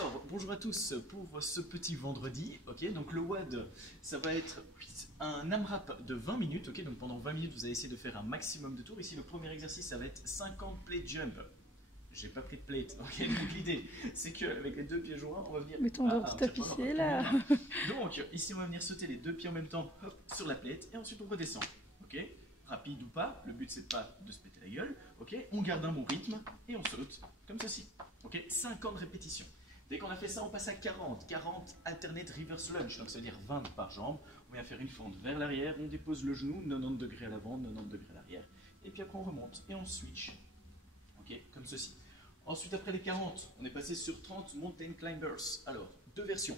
Alors, bonjour à tous pour ce petit vendredi, ok, donc le WOD, ça va être un AMRAP de 20 minutes, ok, donc pendant 20 minutes vous allez essayer de faire un maximum de tours. Ici le premier exercice ça va être 50 plate jump. J'ai pas pris de plate, ok, donc l'idée c'est qu'avec les deux pieds joints on va venir... Mais ton doigt pour tapisser là. Donc ici on va venir sauter les deux pieds en même temps, hop, sur la plate et ensuite on redescend, ok. Rapide ou pas, le but c'est pas de se péter la gueule, ok, on garde un bon rythme et on saute comme ceci, ok, 50 répétitions. Dès qu'on a fait ça, on passe à 40 alternate reverse lunge, donc ça veut dire 20 par jambe. On vient faire une fente vers l'arrière, on dépose le genou, 90 degrés à l'avant, 90 degrés à l'arrière, et puis après on remonte et on switch, ok, comme ceci. Ensuite après les 40, on est passé sur 30 mountain climbers. Alors, deux versions.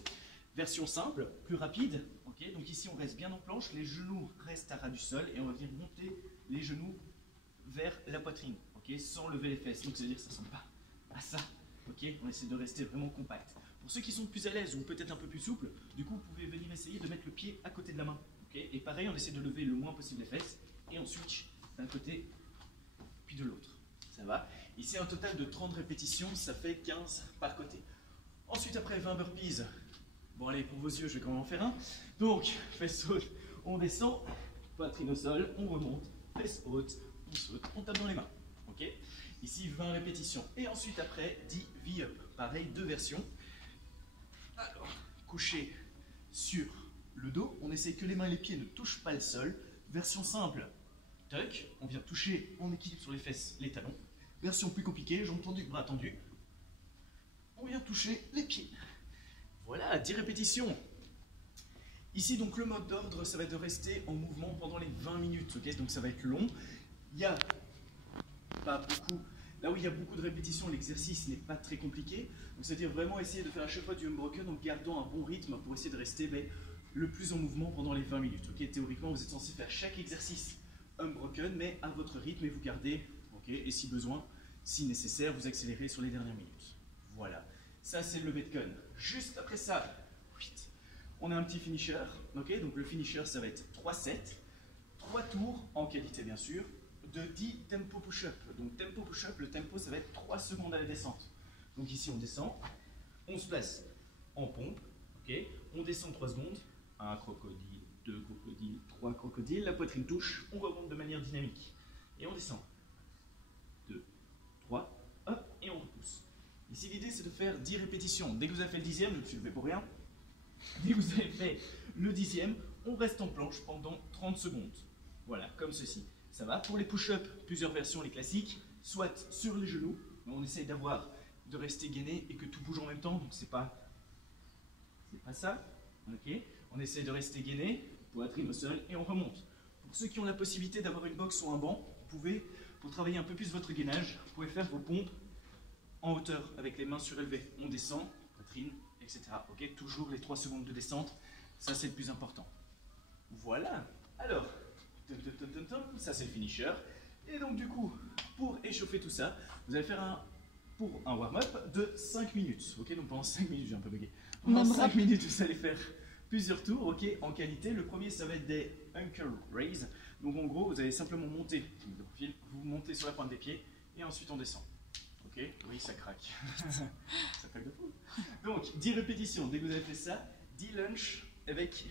Version simple, plus rapide, ok, donc ici on reste bien en planche, les genoux restent à ras du sol, et on va venir monter les genoux vers la poitrine, ok, sans lever les fesses, donc ça veut dire que ça ne ressemble pas à ça. Ok, on essaie de rester vraiment compact. Pour ceux qui sont plus à l'aise ou peut-être un peu plus souples, du coup vous pouvez venir essayer de mettre le pied à côté de la main. Ok, et pareil, on essaie de lever le moins possible les fesses et on switch d'un côté puis de l'autre. Ça va? Ici un total de 30 répétitions, ça fait 15 par côté. Ensuite après 20 burpees, bon allez pour vos yeux je vais quand même en faire un. Donc fesses hautes, on descend, poitrine au sol, on remonte, fesses hautes, on saute, on tape dans les mains. Ok? Ici 20 répétitions. Et ensuite après 10 V-up. Pareil, deux versions. Alors, couché sur le dos, on essaie que les mains et les pieds ne touchent pas le sol. Version simple, tuck, on vient toucher en équilibre sur les fesses, les talons. Version plus compliquée, jambes tendues, bras tendus. On vient toucher les pieds. Voilà, 10 répétitions. Ici donc le mode d'ordre, ça va être de rester en mouvement pendant les 20 minutes. Okay, donc ça va être long. Il y a pas beaucoup. Là où il y a beaucoup de répétitions, l'exercice n'est pas très compliqué. Donc c'est-à-dire vraiment essayer de faire à chaque fois du unbroken en gardant un bon rythme pour essayer de rester le plus en mouvement pendant les 20 minutes. Okay, théoriquement, vous êtes censé faire chaque exercice unbroken, mais à votre rythme et vous gardez. Okay, et si besoin, si nécessaire, vous accélérez sur les dernières minutes. Voilà. Ça, c'est le lever de cône. Juste après ça, on a un petit finisher. Okay, donc le finisher, ça va être 3 sets, 3 tours en qualité bien sûr, de 10 tempo push-up. Donc tempo push-up, le tempo ça va être 3 secondes à la descente. Donc ici on descend, on se place en pompe, okay, on descend 3 secondes, 1 crocodile, 2 crocodiles, 3 crocodiles, la poitrine touche, on remonte de manière dynamique. Et on descend. 2, 3, hop, et on repousse. Ici l'idée c'est de faire 10 répétitions. Dès que vous avez fait le 10e, je me suis levé pour rien, dès que vous avez fait le 10e, on reste en planche pendant 30 secondes. Voilà, comme ceci. Ça va. Pour les push-ups, plusieurs versions, les classiques, soit sur les genoux, on essaye de rester gainé et que tout bouge en même temps, donc c'est pas ça, ok. On essaye de rester gainé, poitrine au sol et on remonte. Pour ceux qui ont la possibilité d'avoir une box ou un banc, vous pouvez, pour travailler un peu plus votre gainage, vous pouvez faire vos pompes en hauteur avec les mains surélevées. On descend, poitrine, etc. Ok, toujours les 3 secondes de descente, ça c'est le plus important. Voilà. Alors. Ça c'est le finisher. Et donc du coup, pour échauffer tout ça, vous allez faire pour un warm-up de 5 minutes. Ok, donc pendant 5 minutes, j'ai un peu bugué. Pendant 5 minutes, vous allez faire plusieurs tours, ok, en qualité. Le premier, ça va être des ankle raise. Donc en gros, vous allez simplement monter, vous montez sur la pointe des pieds et ensuite on descend. Ok, oui, ça craque. Ça craque de fou. Donc 10 répétitions. Dès que vous avez fait ça, 10 lunges avec,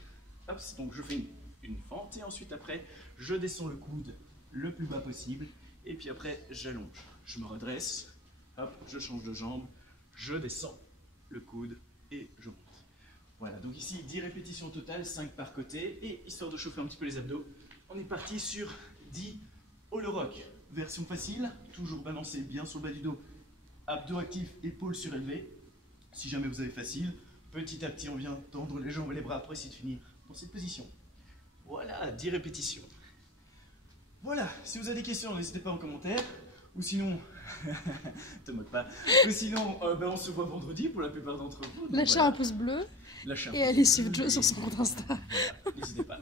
hop, donc je fais une fente et ensuite après je descends le coude le plus bas possible et puis après j'allonge, je me redresse, hop, je change de jambe, je descends le coude et je monte. Voilà, donc ici 10 répétitions au total, 5 par côté et histoire de chauffer un petit peu les abdos, on est parti sur 10 hollow rock. Version facile, toujours balancer bien sur le bas du dos, abdos actifs, épaules surélevées. Si jamais vous avez facile, petit à petit on vient tendre les jambes et les bras pour essayer de finir dans cette position. Voilà, 10 répétitions. Voilà, si vous avez des questions, n'hésitez pas en commentaire. Ou sinon, te moque pas. Ou sinon, on se voit vendredi pour la plupart d'entre vous. Lâchez un pouce bleu et allez suivre Joe sur son compte Insta. N'hésitez pas.